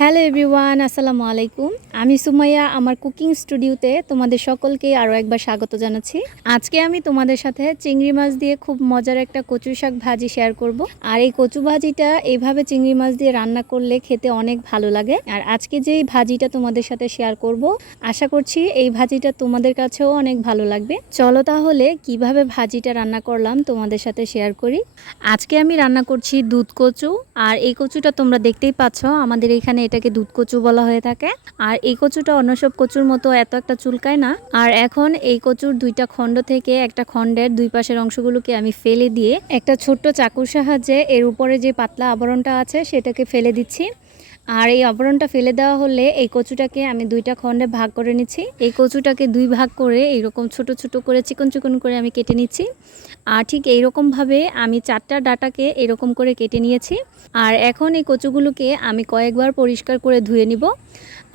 Hello everyone, আসসালামু আলাইকুম। আমি সুমাইয়া, আমার কুকিং স্টুডিওতে তোমাদের সকলকে আরও একবার স্বাগত জানাচ্ছি। আজকে আমি তোমাদের সাথে চিংড়ি মাছ দিয়ে খুব মজার একটা কচু শাক ভাজি শেয়ার করব। আর এই কচু ভাজিটা এইভাবে চিংড়ি মাছ দিয়ে রান্না করলে খেতে অনেক ভালো লাগে। আর আজকে যে ভাজিটা তোমাদের সাথে শেয়ার করব, আশা করছি এই ভাজিটা তোমাদের কাছেও অনেক ভালো লাগবে। চলো তাহলে কীভাবে ভাজিটা রান্না করলাম তোমাদের সাথে শেয়ার করি। আজকে আমি রান্না করছি দুধ কচু। আর এই কচুটা তোমরা দেখতেই পাচ্ছ আমাদের এখানে এটাকে দুধ কচু বলা হয়ে থাকে। আর এই কচুটা অন্য সব কচুর মতো এত একটা চুলকায় না। আর এখন এই কচুর দুইটা খণ্ড থেকে একটা খণ্ডের দুই পাশের অংশগুলোকে আমি ফেলে দিয়ে একটা ছোট্ট চাকুর সাহায্যে এর উপরে যে পাতলা আবরণটা আছে সেটাকে ফেলে দিচ্ছি। আর এই আবরণটা ফেলে দেওয়া হলে এই কচুটাকে আমি দুইটা খণ্ডে ভাগ করে নিচ্ছি। এই কচুটাকে দুই ভাগ করে এইরকম ছোট ছোট করে চিকন চিকন করে আমি কেটে নিচ্ছি। ঠিক এইরকমভাবে আমি চারটা ডাটাকে এরকম করে কেটে নিয়েছি। আর এখন এই কচুগুলোকে আমি কয়েকবার পরিষ্কার করে ধুয়ে নিব।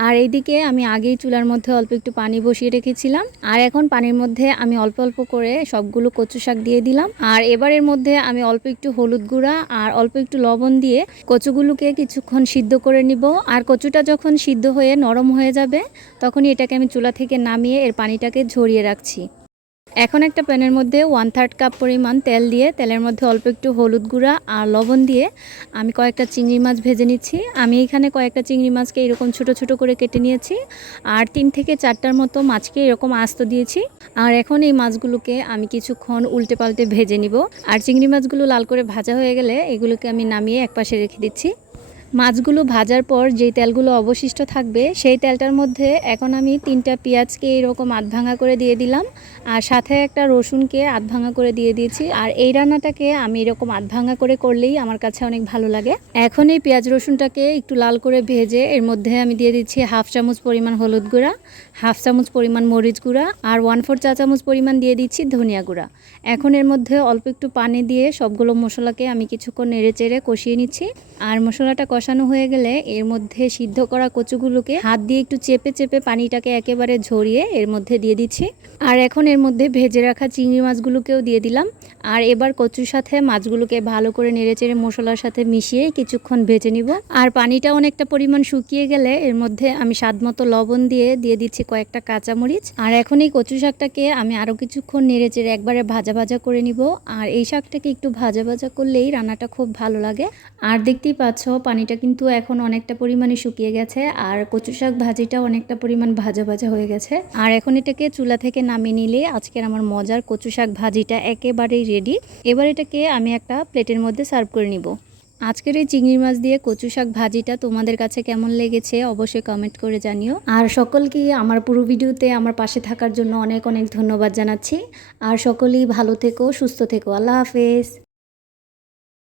আর এইদিকে আমি আগেই চুলার মধ্যে অল্প একটু পানি বসিয়ে রেখেছিলাম। আর এখন পানির মধ্যে আমি অল্প অল্প করে সবগুলো কচু শাক দিয়ে দিলাম। আর এবারের মধ্যে আমি অল্প একটু হলুদ গুঁড়া আর অল্প একটু লবণ দিয়ে কচুগুলোকে কিছুক্ষণ সিদ্ধ করে নিব। আর কচুটা যখন সিদ্ধ হয়ে নরম হয়ে যাবে, তখনই এটাকে আমি চুলা থেকে নামিয়ে এর পানিটাকে ঝরিয়ে রাখছি। এখন একটা প্যানের মধ্যে ওয়ান থার্ড কাপ পরিমাণ তেল দিয়ে, তেলের মধ্যে অল্প একটু হলুদ গুঁড়া আর লবণ দিয়ে আমি কয়েকটা চিংড়ি মাছ ভেজে নিচ্ছি। আমি এখানে কয়েকটা চিংড়ি মাছকে এরকম ছোট ছোট করে কেটে নিয়েছি আর তিন থেকে চারটার মতো মাছকে এরকম আস্ত দিয়েছি। আর এখন এই মাছগুলোকে আমি কিছুক্ষণ উল্টে পাল্টে ভেজে নিব। আর চিংড়ি মাছগুলো লাল করে ভাজা হয়ে গেলে এগুলোকে আমি নামিয়ে একপাশে রেখে দিচ্ছি। মাছগুলো ভাজার পর যেই তেলগুলো অবশিষ্ট থাকবে, সেই তেলটার মধ্যে এখন আমি তিনটা পেঁয়াজকে এরকম আধ ভাঙা করে দিয়ে দিলাম আর সাথে একটা রসুনকে আধ ভাঙা করে দিয়ে দিয়েছি। আর এই রান্নাটাকে আমি এরকম আধ ভাঙা করে করলেই আমার কাছে অনেক ভালো লাগে। এখন এই পেঁয়াজ রসুনটাকে একটু লাল করে ভেজে এর মধ্যে আমি দিয়ে দিচ্ছি হাফ চামচ পরিমাণ হলুদ গুঁড়া, হাফ চামচ পরিমাণ মরিচ গুঁড়া আর ওয়ান ফোর চা চামচ পরিমাণ দিয়ে দিচ্ছি ধনিয়া গুঁড়া। এখন এর মধ্যে অল্প একটু পানি দিয়ে সবগুলো মশলাকে আমি কিছুক্ষণ নেড়ে চেড়ে কষিয়ে নিচ্ছি। আর মশলাটা কষানো হয়ে গেলে এর মধ্যে সিদ্ধ করা কচুগুলোকে হাত দিয়ে একটু চেপে চেপে পানিটাকে একেবারে ঝরিয়ে এর মধ্যে দিয়ে দিচ্ছি। আর এখন এর মধ্যে ভেজে রাখা চিংড়ি মাছগুলোকেও দিয়ে দিলাম। আর এবার কচুর সাথে মাছগুলোকে ভালো করে নেড়ে চেড়ে মশলার সাথে মিশিয়ে কিছুক্ষণ ভেজে নিব। আর পানিটা অনেকটা পরিমাণ শুকিয়ে গেলে এর মধ্যে আমি স্বাদ মতো লবণ দিয়ে দিয়ে দিচ্ছি কয়েকটা কাঁচামরিচ। আর এখন এই কচু শাকটাকে আমি আরও কিছুক্ষণ নেড়ে চেড়ে একবারে ভাজা ভাজা করে নিব। আর এই শাকটাকে একটু ভাজা ভাজা করলেই রান্নাটা খুব ভালো লাগে। আর দেখতেই পাচ্ছ, পানিটা কিন্তু এখন অনেকটা পরিমাণে শুকিয়ে গেছে, আর কচু শাক ভাজিটা অনেকটা পরিমাণ ভাজা ভাজা হয়ে গেছে। আর এখন এটাকে চুলা থেকে নামিয়ে নিলে আজকের আমার মজার কচু শাক ভাজিটা একেবারেই রেডি এবার এটাকে আমি একটা প্লেটের মধ্যে সার্ভ করে নিব। আজকের এই চিংড়ি মাছ দিয়ে কচু শাক ভাজিটা তোমাদের কাছে কেমন লেগেছে অবশ্যই কমেন্ট করে জানিও। আর সকলকে আমার পুরো ভিডিওতে আমার পাশে থাকার জন্য অনেক অনেক ধন্যবাদ জানাচ্ছি। আর সকলেই ভালো থেকো, সুস্থ থেকো। আল্লাহ হাফেজ।